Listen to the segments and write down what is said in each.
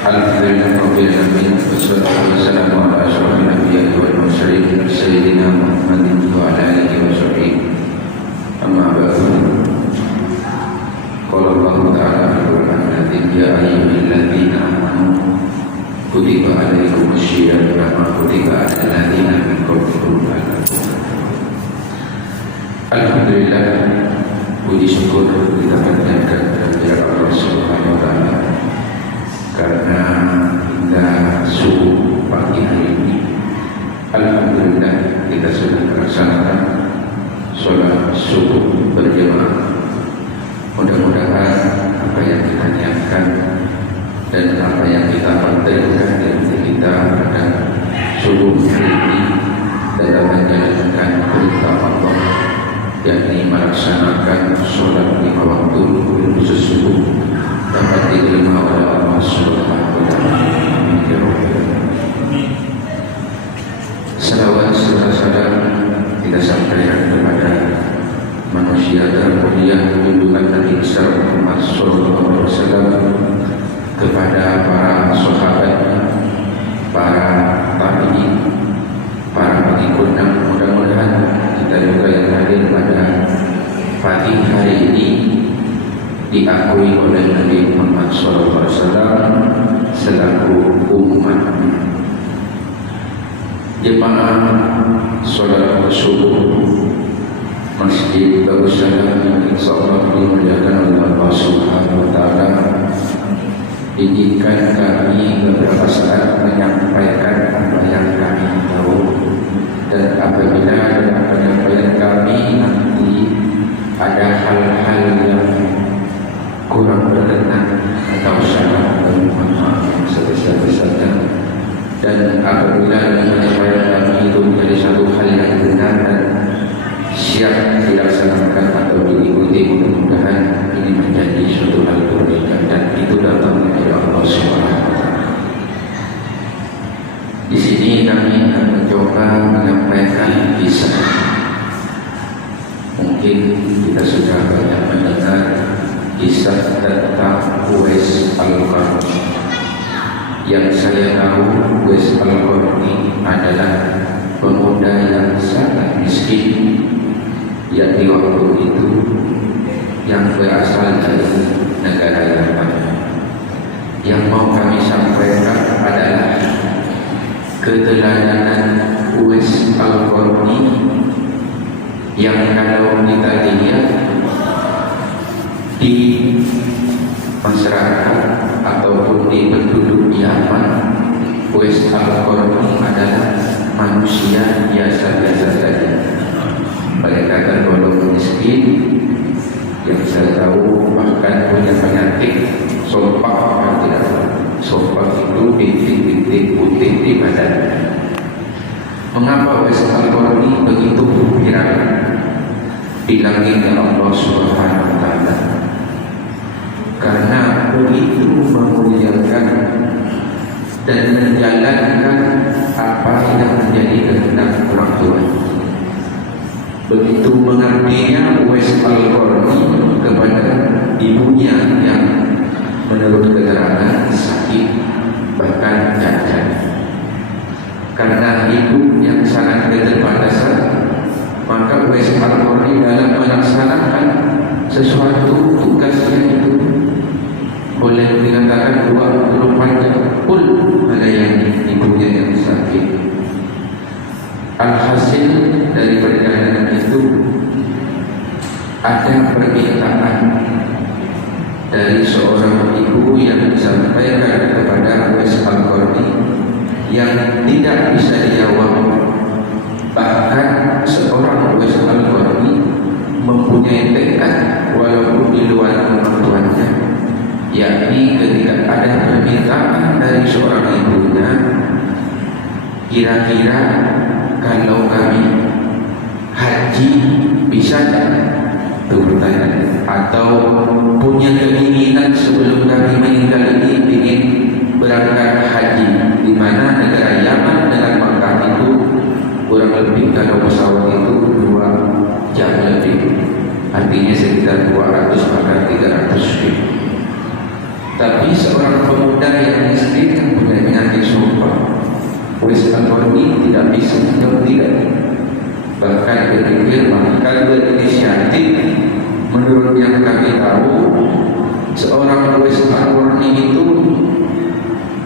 Alhamdulillah Rabbil Alamin. Wassalatu wassalamu ala asyrafil anbiya'i wal mursalin Sayyidina Muhammadin wa ala alihi wa sahbihi. Amma ba'du. Qala Allah Ta'ala fil-Qur'an al-Azim, ya ayyuhalladzina amanu kutiba alaikumus syiyamu kama kutiba alal ladzina min qablikum la'allakum tattaqun. Alhamdulillah, puji syukur kita panjatkan kehadirat Allah Subhanahu wa Ta'ala, karena hingga subuh pagi hari ini alhamdulillah kita sudah melaksanakan sholat subuh berjamaah. Mudah-mudahan apa yang kita niatkan dan apa yang kita praktekkan dari kita pada subuh hari ini dalam menjalankan perintah Allah, yakni melaksanakan sholat 5 waktu khusus subuh, dapat diterima oleh Allah Subhanahu wa Ta'ala. Salawat serta salam kita sampaikan kepada manusia termulia junjungan Nabi besar Muhammad sallallahu alaihi wasallam, kepada para sahabatnya, para tabi'in, para pengikutnya. Mudah-mudahan kita juga yang hadir pada pagi hari ini diakui oleh Nabi Muhammad SAW selaku umatnya. Jemaah sholat subuh Masjid Darussalam yang insyaallah dimuliakan oleh Allah Subhanahu wa Ta'ala, izinkan kami beberapa saat menyampaikan apa yang kami tahu, dan apabila dalam penyampaian kami nanti ada hal-hal yang kurang berkenan atau salah, mohon maaf sebesar-besarnya. Dan apabila penyampaian kami itu menjadi satu hal yang benar dan siap dilaksanakan atau diikuti, mudah-mudahan ini menjadi suatu hal kebaikan dan itu datang dari Allah Subhanahu wa Ta'ala. Di sini kami akan mencoba menyampaikan kisah. Mungkin kita sudah banyak mendengar kisah tentang Uwais Al-Qarni. Yang saya tahu, Uwais Al-Qarni adalah pemuda yang sangat miskin, yakni waktu itu yang berasal dari negara Yaman. Yang mau kami sampaikan adalah keteladanan Uwais Al-Qarni yang kalau kita lihat di masyarakat ataupun di penduduk Yaman, Uwais Al-Qarni adalah manusia biasa-biasa saja. Mereka tergolong miskin, yang saya tahu bahkan punya penyakit sopak. Sopak itu bintik-bintik putih di badannya. Mengapa Uwais Al-Qarni begitu viral di langit Allah Subhanahu wa Ta'ala? Karena begitu memuliakan dan menjalankan apa yang menjadi kehendak orang tua. Begitu mengabdinya Uwais Al-Qarni kepada ibunya yang menurut keterangan sakit, bahkan cacat. Karena ibu yang sangat keterbatasan, maka Uwais Al-Qarni dalam melaksanakan sesuatu tugasnya itu boleh dikatakan 24 jam pun melayani ibunya yang sakit. Alhasil dari perjalanan itu ada permintaan dari seorang ibu yang disampaikan kepada Uwais Al-Qarni yang tidak bisa dijawab. Bahkan seorang Uwais Al-Qarni mempunyai tekad walaupun di luar kemampuannya, yakni ketika ada permintaan dari seorang ibunya, kira-kira kalau kami haji bisa tak? Itu pertanyaan. Atau punya keinginan sebelum kami meninggal ini ingin berangkat haji, di mana negara Yaman dengan Makkah itu kurang lebih kalau pesawat itu 2 jam lebih, artinya sekitar 200 bahkan 300 feet. Tapi seorang pemuda yang miskin yang punya penyakit sumpah, Uwais Al-Qarni tidak bisa menjawab tidak. Bahkan berpikir bahkan berinisiatif. Menurut yang kami tahu, seorang Uwais Al-Qarni itu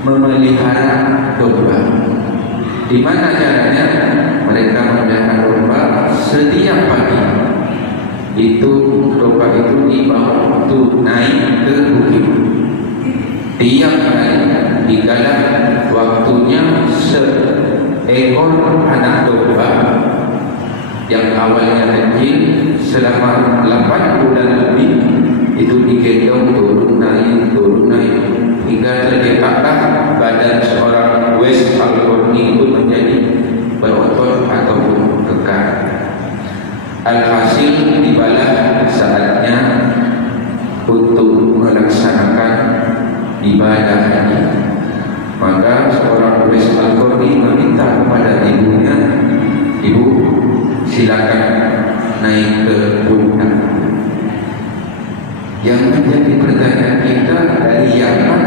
memelihara domba. Di mana caranya? Mereka memelihara domba setiap pagi. Itu domba itu dibawa untuk naik ke bukit. Tiap hari dikala waktunya seekor anak domba yang awalnya kecil selama 8 bulan lebih itu digendong turun naik hingga terletaklah badan seorang Uwais Al-Qarni itu menjadi berotot ataupun kekar. Alhasil tibalah saatnya untuk melaksanakan ibadah haji. Maka seorang Uwais Al-Qarni meminta kepada ibunya, "Ibu, silakan naik ke puncak." Yang menjadi pertanyaan kita, dari Yaman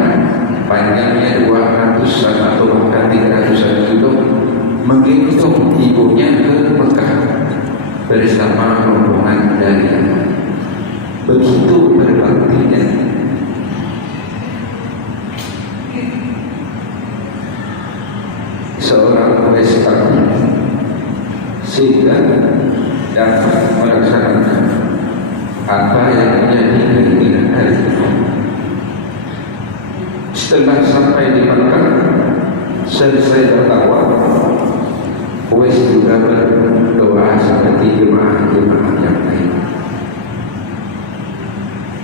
panjangnya 200 atau bahkan 300 kilo menggendong ibunya ke Mekah bersama rombongan dari Yaman. Begitu berbaktinya. Seorang Uwais Al-Qarni sehingga dapat melaksanakan apa yang menjadi keinginan hari itu. Setelah sampai di Mekah, selesai berdakwah, Uwais juga berdoa seperti jemaah-jemaah yang lain.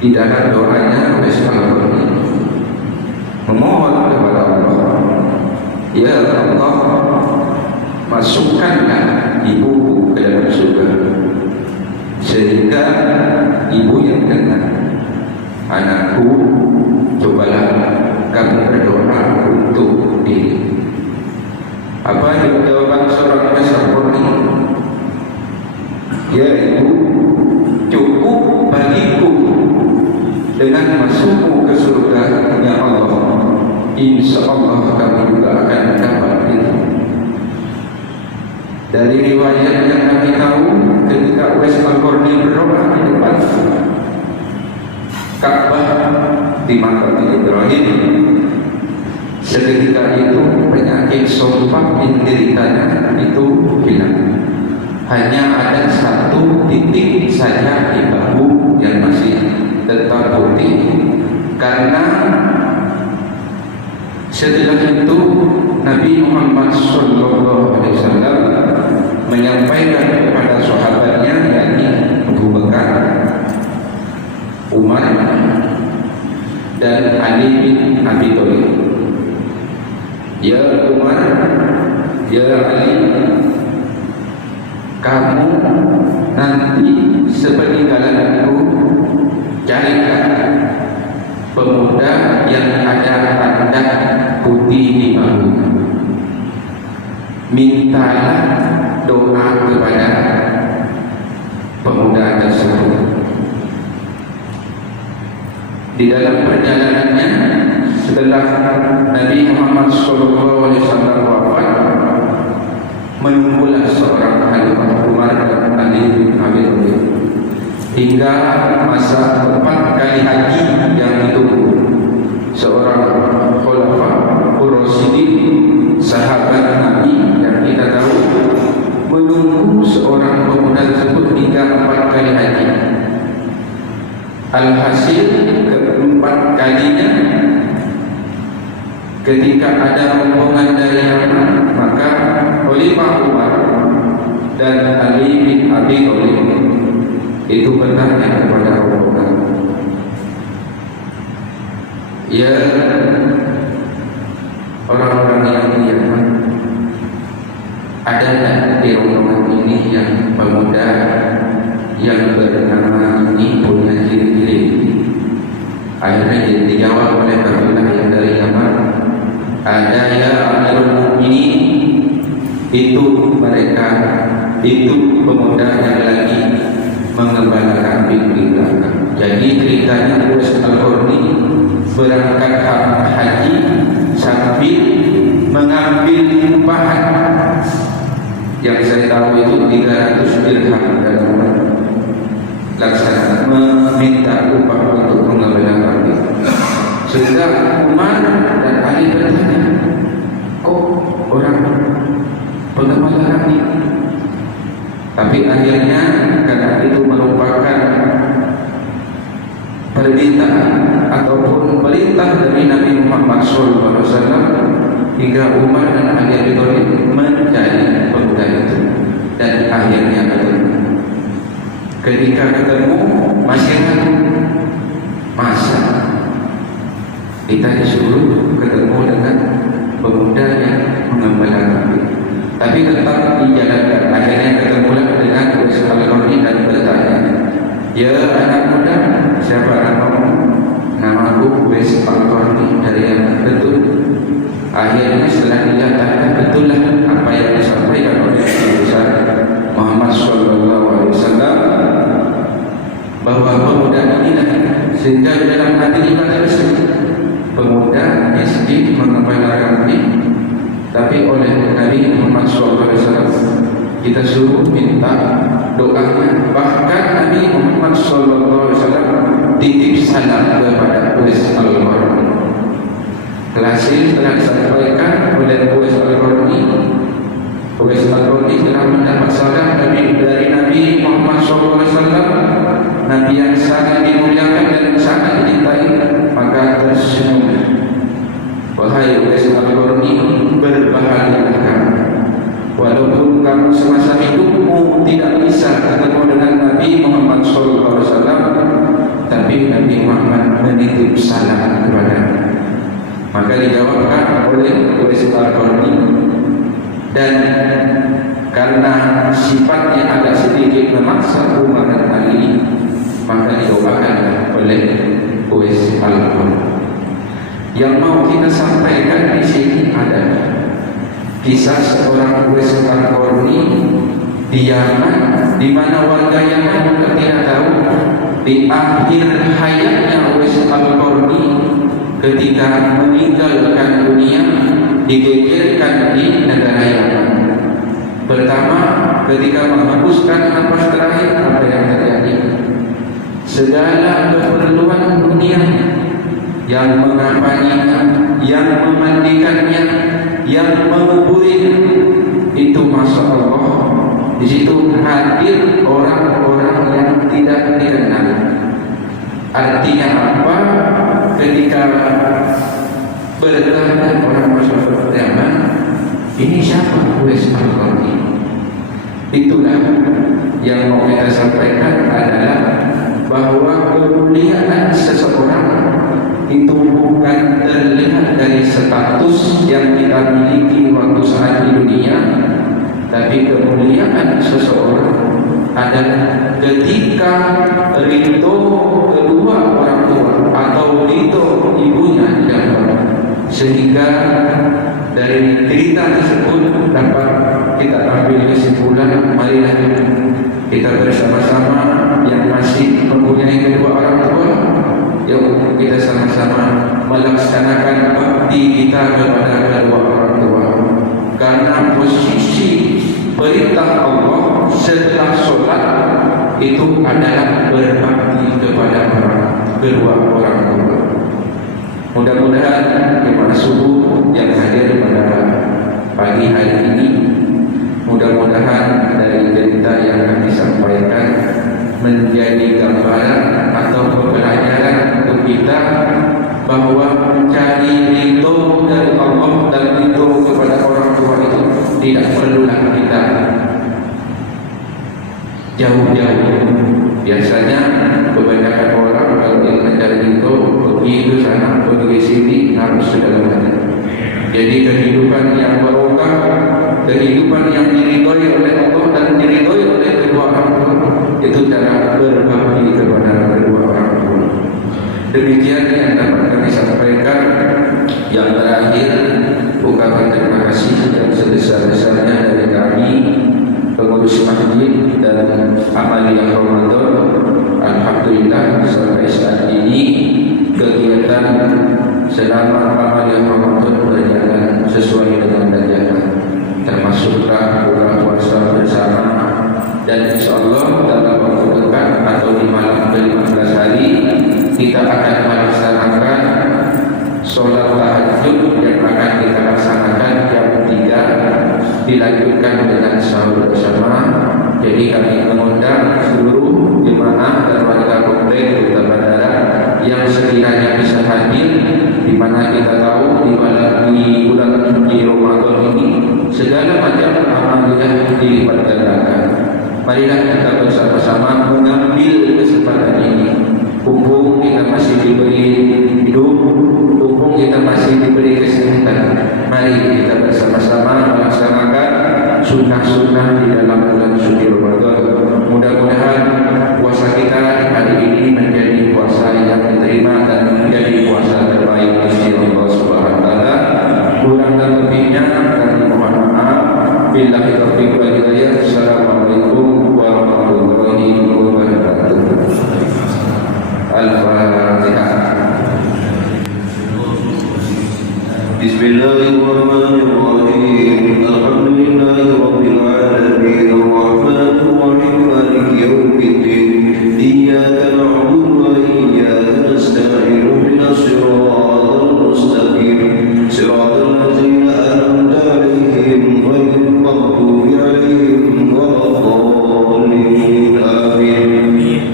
Di dalam doanya Uwais Al-Qarni memohon kepada Allah, "Ya Allah, masukkanlah ibuku ke dalam surga, sehingga ibu yang dengar, anakku, cobalah kamu berdoa untuk diri." Apa jawaban seorang Uwais Al-Qarni? "Ya ibu, cukup bagiku dengan masukmu ke surga, ya Allah. Insya Allah kamu juga akan mendapat itu." Dari riwayat yang kami tahu, ketika Uwais Al-Qarni berdoa di depan Ka'bah di Makam Ibrahim, seketika itu penyakit sumpah yang dideritanya itu hilang. Hanya ada satu titik saja di bahu yang masih tetap putih. Karena setelah itu Nabi Muhammad SAW menyampaikan kepada sahabatnya, yakni Abu Bakar, Umar, dan Ali bin Abi Thalib, "Ya Umar, ya Ali, kamu nanti sepeninggalanku carikan pemuda yang ada tanda putih di bahunya. Mintalah doa kepada pemuda tersebut." Di dalam perjalanannya, setelah Nabi Muhammad SAW wafat, menunggulah seorang Khalifah Umar dan Ali bin Abi Thalib hingga masa 4 kali haji yang ditunggu. Seorang Khalifah Ar-Rasyidin, sahabat Nabi yang kita tahu, menunggu seorang pemuda tersebut hingga 4 kali haji. Alhasil keempat kalinya, ketika ada rombongan dari Yaman, maka Khalifah Umar dan Ali bin Abi Thalib itu bertanya kepada rombongan, "Ya orang-orang yang di Yaman, ada tak di rombongan ini yang pemuda yang bernama ini punya ciri-ciri?" Akhirnya dijawab oleh kabilah yang dari Yaman, "Ada ya Amirul Mukminin." Itu mereka, itu pemuda yang lagi mengembalakan kambing di belakang. Jadi ceritanya Uwais Al-Qarni berangkat haji sambil mengambil upahan yang saya tahu itu 300 dirham dan laksana meminta upah untuk pengembalian kambing. Sehingga Umar dan Ali bertanya, kok orang pengembalian kambing? Tapi akhirnya karena itu merupakan perintah ataupun perintah dari Nabi Muhammad SAW, hingga Umar dan Ali bin Thalib mencari pemuda itu dan akhirnya ketemu. Ketika ketemu masih ragu, masa kita disuruh ketemu dengan pemuda yang mengembalikan kambing, tapi tetap dijalankan. Akhirnya ketemulah dengan Uwais Al-Qarni dan bertanya, ya anak muda, siapa namamu? Namaku Uwais Al-Qarni dari yang betul. Akhirnya setelah dinyatakan betullah apa yang disampaikan oleh Rasulullah Muhammad SAW, bahwa pemuda inilah, sehingga dalam hati kita tersebut pemuda miskin mengembalikan kambing, tapi oleh Nabi Muhammad SAW kita suruh minta doanya. Bahkan Nabi Muhammad SAW titip salam kepada Uwais Al-Qarni. Hasil telah disampaikan oleh Uwais Al-Qarni. Uwais Al-Qarni telah mendapat salam dari Nabi Muhammad SAW, Nabi yang sangat dimuliakan dan sangat dicintai. Maka tersenyum, wahai Uwais Al-Qarni, berbahagialah kamu. Walaupun kamu semasa hidupmu tidak bisa ketemu dengan Nabi Muhammad SAW, tapi Nabi Muhammad menitip salam kepada. Maka dijawabkan oleh Uwais Al-Qarni, dan karena sifatnya agak sedikit memaksa Umar dan Ali, maka didoakan oleh Uwais Al-Qarni. Yang mau kita sampaikan di sini adalah kisah seorang Uwais Al-Qarni di Yaman, di mana warga Yaman ketika tahu di akhir hayatnya Uwais Al-Qarni ketika meninggalkan dunia, digegerkan di negara Yaman. Pertama, ketika menghembuskan nafas terakhir, apa yang terjadi? Segala keperluan dunia yang mengapainya, yang memandikannya, yang menguburinya, itu masya Allah, di situ hadir orang-orang yang tidak dikenal. Artinya apa? Ketika bertanya orang masyarakat Yaman, ini siapa Uwais Al-Qarni? Itulah yang mau kita sampaikan, adalah bahwa kemuliaan seseorang itu bukan terlihat dari status yang kita miliki waktu saat di dunia, tapi kemuliaan seseorang adalah ketika ridho kedua orang tua atau ridho ibunya didapat. Sehingga dari cerita tersebut dapat kita ambil kesimpulan, marilah kita bersama-sama yang masih mempunyai kedua orang tua, yuk kita sama-sama melaksanakan bakti kita kepada kedua orang tua. Karena posisi perintah Allah setelah sholat itu adalah berbakti kepada kedua orang tua. Mudah-mudahan kepada subuh yang hadir pada pagi hari ini, mudah-mudahan dari cerita yang kami sampaikan menjadi gambaran atau pelajaran untuk kita bahwa mencari ridho dari Allah dan ridho kepada orang tua itu tidak perlulah kita jauh-jauh. Biasanya kebanyakan orang kalau ingin mencari ridho, pergi ke sana, pergi ke sini, harus segala-galanya. Jadi kehidupan yang barokah, kehidupan yang diridhoi oleh Allah dan diridhoi oleh kedua orang tua, itu cara berbakti kepada kedua orang tua. Demikian yang dapat kami sampaikan. Yang terakhir, ucapan terima kasih yang sebesar-besarnya dari kami pengurus masjid dan Amaliyah Ramadan. Alhamdulillah sampai saat ini kegiatan selama amal yang Ramadan berjalan sesuai dengan ajaran, termasuklah buka puasa bersama, dan insyaallah dalam waktu dekat atau di malam ke-15 hari kita akan melaksanakan sholat tahajud yang akan kita laksanakan jam 3, dilanjutkan dengan sahur bersama. Jadi kami mengundang seluruh jemaah dan warga komplek Kota Bandara yang sekiranya bisa hadir, di mana kita tahu di bulan suci Ramadan ini segala macam amaliyah dilipat gandakan. Marilah kita bersama-sama mengambil kesempatan ini. Mumpung kita masih diberi hidup, mumpung kita masih diberi kesehatan, mari kita bersama-sama melaksanakan sunnah-sunnah di dalam bulan suci Ramadan. Mudah-mudahan puasa kita hari ini menjadi puasa yang diterima dan menjadi puasa terbaik di sisi Allah Subhanahu wa taala. Kurang dan lebihnya kami mohon maaf. Billahi taufiq wal hidayah. Assalamualaikum warahmatullahi wabarakatuh. Al-Fatihah. Bismillahirrahmanirrahim. Alhamdulillahi rabbil alamin. Ar-Rahmanir Rahim. Maliki yaumiddin. Iyyaka na'budu wa iyyaka nasta'in. Ihdinas siratal mustaqim. Siratal ladzina an'amta 'alaihim ghairil maghdubi 'alaihim waladdallin. Amin.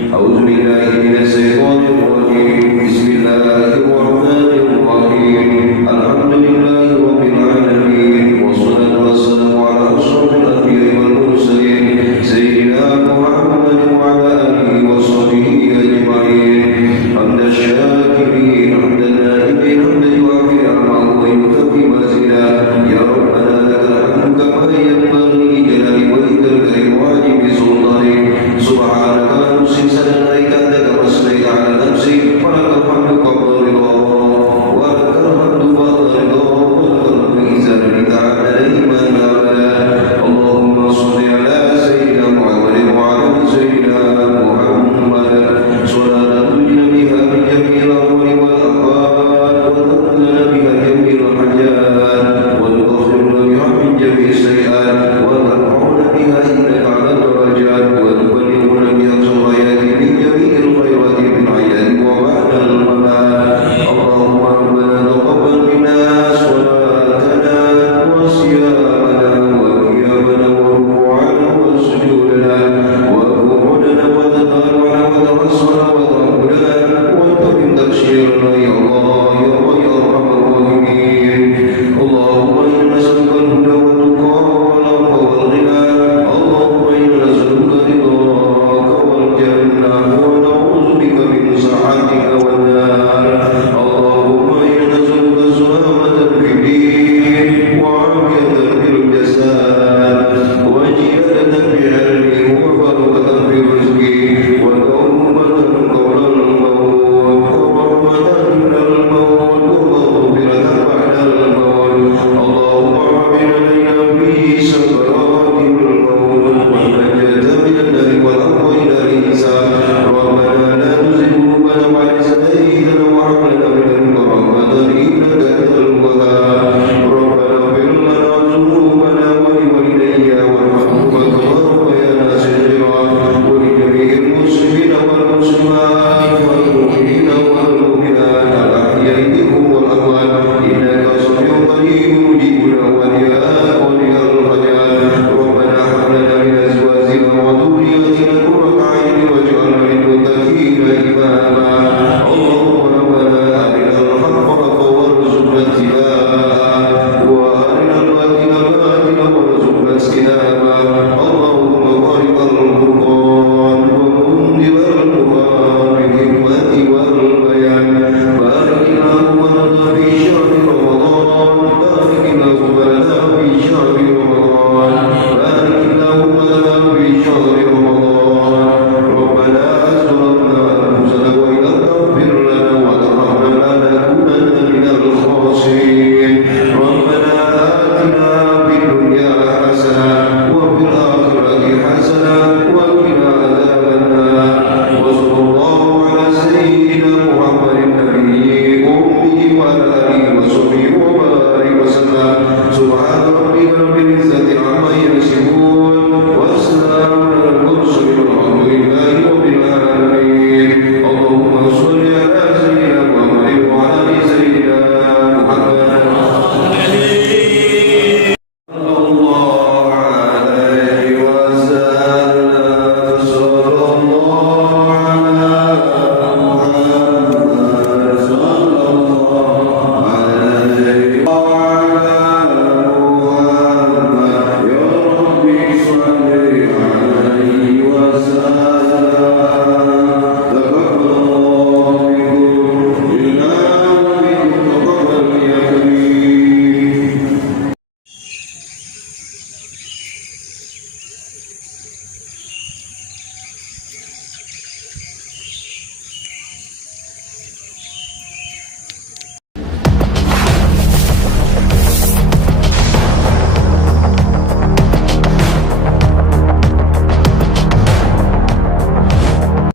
A'udzu billahi minasy syaithanir rajim. Bismillahirrahmanirrahim. Alhamdulillahi rabbil alamin. Wassalatu wassalamu ala asyrafil anbiya'i wal mursalin sayyidina Muhammadin wa ala alihi wa sahbihi ajma'in. Hamdan syakirin, hamdan na'imin, hamdan yu'afi ni'amahu wa yukafi mazidah. Ya Rabbana lakal hamdu kama yanbaghi li jalali wajhikal karim wa 'azimi sultanik. Subhanaka la nuhsi sana'an 'alaika anta kama asnaita 'ala nafsi. Wa lakal hamdu qabla ridha wa lakal hamdu ba'da ridha wa lakal hamdu idza ridha 'alaihi man abada. Allahumma shalli 'ala sayyidina Muhammadin wa 'ala sayyidina Muhammad. Salatu biha min jami'il ahwali wal ahwal wa taqlana biha jami'il hajat.